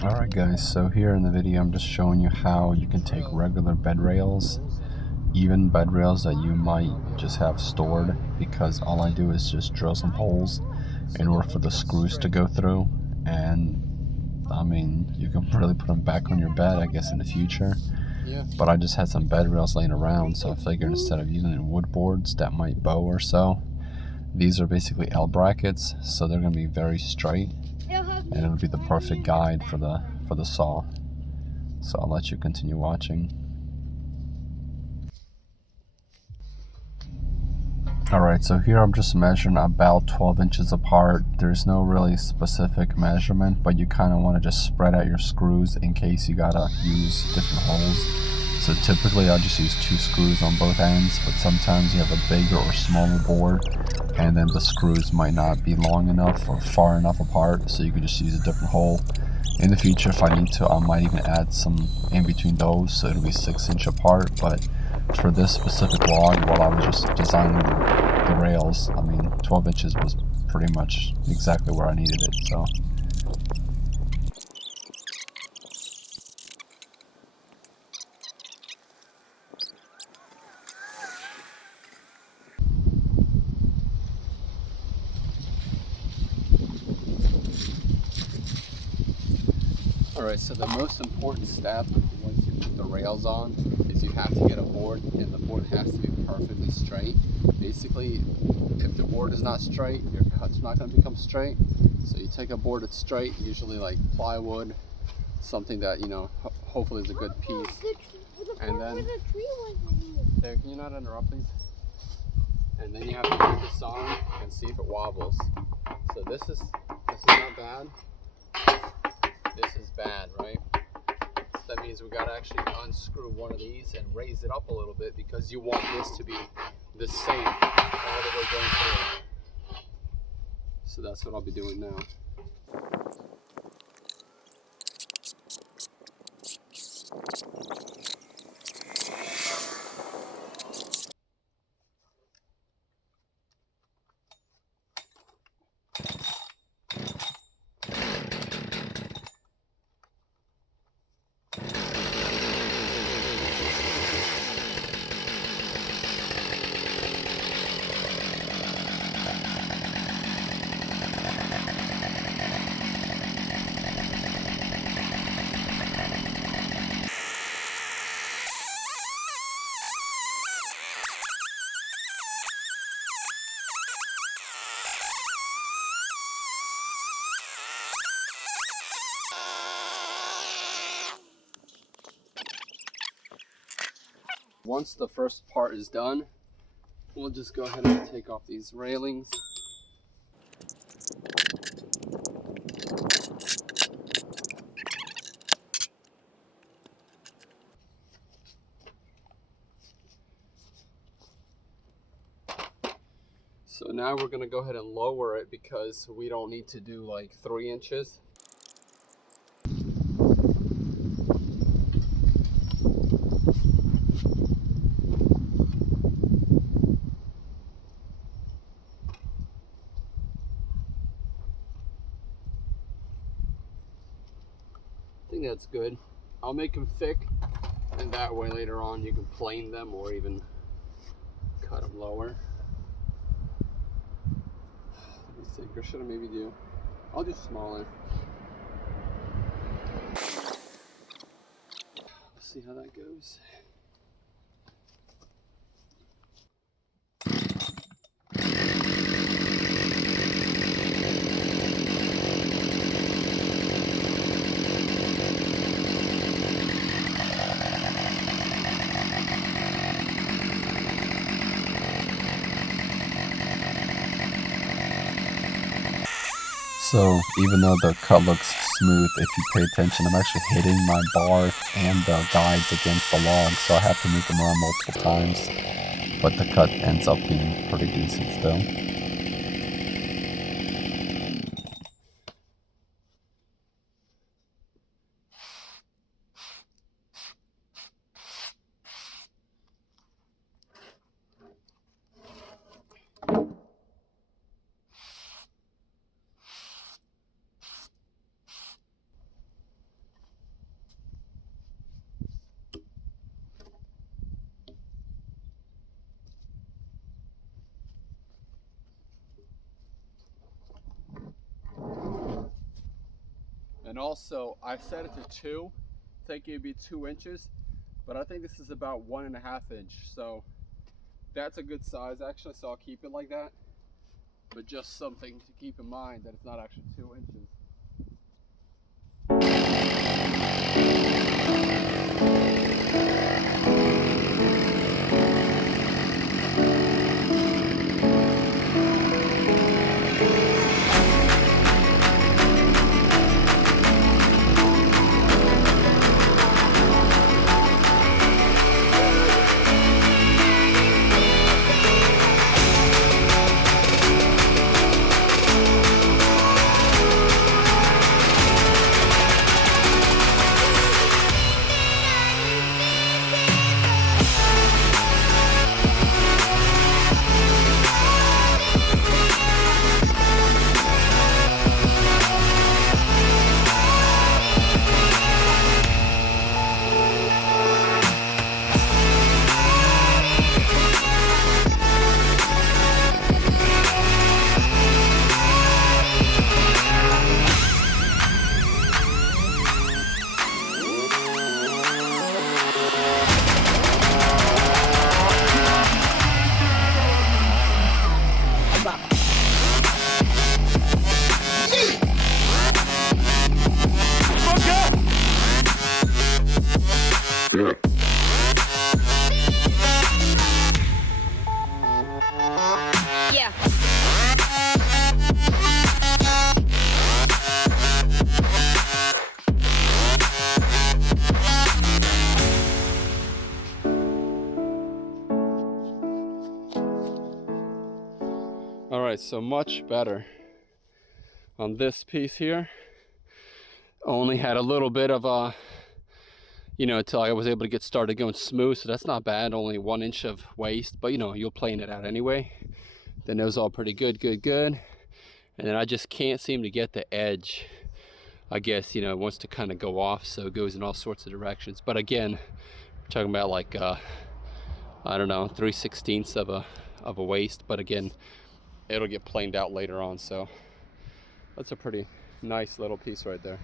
Alright guys, so here in the video I'm just showing you how you can take regular bed rails, even bed rails that you might just have stored, because all I do is just drill some holes in order for the screws to go through, and I mean, you can really put them back on your bed I guess in the future. But I just had some bed rails laying around, so I figured instead of using wood boards that might bow or so, these are basically L brackets, so they're going to be very straight, and it'll be the perfect guide for the saw. So I'll let you continue watching. Alright, so here I'm just measuring about 12 inches apart. There's no really specific measurement, but you kind of want to just spread out your screws in case you gotta use different holes. So typically I'll just use 2 screws on both ends, but sometimes you have a bigger or smaller board, and then the screws might not be long enough or far enough apart, so you can just use a different hole. In the future, if I need to, I might even add some in between those, so it'll be 6-inch apart, but for this specific log, while I was just designing the rails, I mean, 12 inches was pretty much exactly where I needed it, so. Alright, so the most important step once you put the rails on is you have to get a board, and the board has to be perfectly straight. Basically, if the board is not straight, your cut's not going to become straight. So you take a board that's straight, usually like plywood, something that, you know, hopefully is a good piece. And then, there, can you not interrupt please? And then you have to put this on and see if it wobbles. So this is not bad. This is bad, right? So that means we gotta actually unscrew one of these and raise it up a little bit, because you want this to be the same all the way going through. So that's what I'll be doing now. Once the first part is done, we'll just go ahead and take off these railings. So now we're going to go ahead and lower it, because we don't need to do like 3 inches. I think that's good. I'll make them thick, and that way later on you can plane them or even cut them lower. Let me think, or should I maybe do? I'll do smaller. Let's see how that goes. So even though the cut looks smooth, if you pay attention, I'm actually hitting my bar and the guides against the log, so I have to move them around multiple times, but the cut ends up being pretty decent still. And also I set it to 2, thinking it'd be 2 inches, but I think this is about 1.5 inch. So that's a good size actually, so I'll keep it like that. But just something to keep in mind that it's not actually 2 inches. Yeah. All right, so much better on this piece here. Only had a little bit of a, until I was able to get started going smooth, so that's not bad. Only 1 inch of waste, but you'll plane it out anyway. The nose all pretty good. And then I just can't seem to get the edge. I guess, it wants to kind of go off, so it goes in all sorts of directions. But again, we're talking about like, I don't know, 3/16 of a waist. But again, it'll get planed out later on, so that's a pretty nice little piece right there.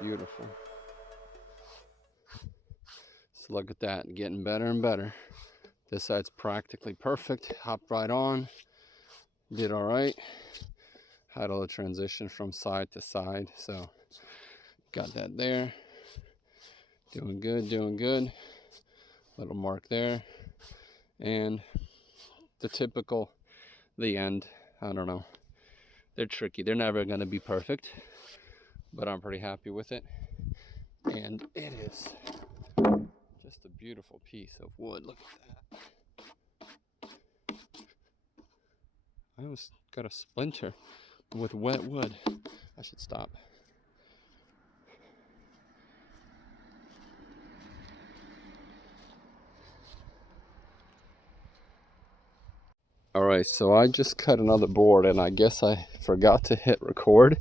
Beautiful. So look at that, getting better and better. This side's practically perfect. Hopped right on. Did all right. Had a little transition from side to side, so got that there. Doing good. Little mark there. And the typical, the end. I don't know. They're tricky. They're never going to be perfect, but I'm pretty happy with it. And it is just a beautiful piece of wood. Look at that. I almost got a splinter with wet wood. I should stop. All right, so I just cut another board, and I guess I forgot to hit record.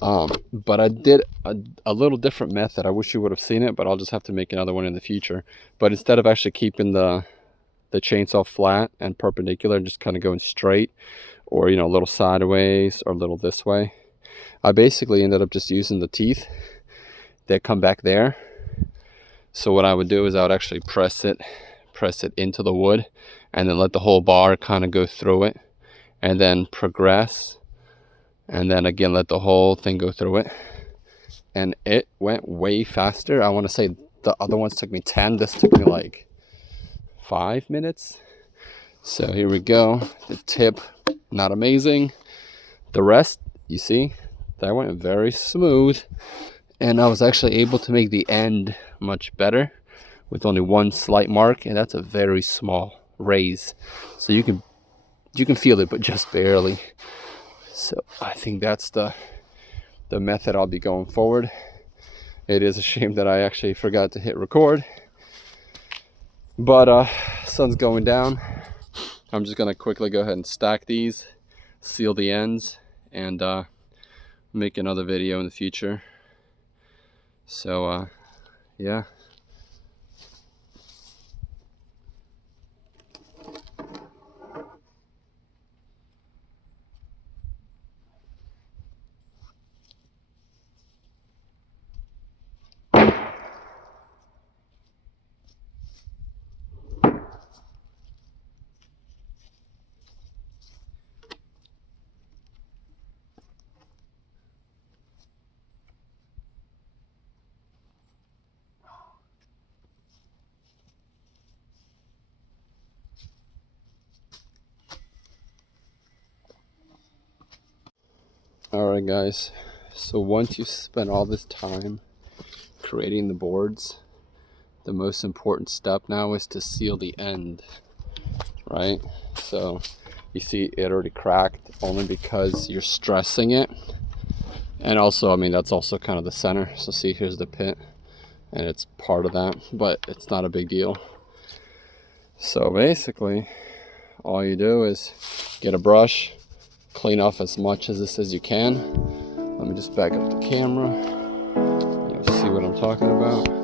But I did a little different method. I wish you would have seen it, but I'll just have to make another one in the future. But instead of actually keeping the chainsaw flat and perpendicular and just kind of going straight, or, you know, a little sideways or a little this way, I basically ended up just using the teeth that come back there. So what I would do is I would actually press it into the wood, and then let the whole bar kind of go through it, and then progress, and then again let the whole thing go through it, and it went way faster. I want to say the other ones took me 10. This took me like 5 minutes. So here we go. The tip, not amazing. The rest, you see, that went very smooth, and I was actually able to make the end much better with only one slight mark, and that's a very small raise, so you can feel it, but just barely. So I think that's the method I'll be going forward. It is a shame that I actually forgot to hit record, but sun's going down. I'm just gonna quickly go ahead and stack these, seal the ends, and make another video in the future. So yeah. Alright guys, so once you spend all this time creating the boards, the most important step now is to seal the end, right? So you see it already cracked only because you're stressing it, and also, I mean, that's also kind of the center. So see, here's the pit, and it's part of that, but it's not a big deal. So basically all you do is get a brush, clean off as much of this as you can. Let me just back up the camera. You'll see what I'm talking about.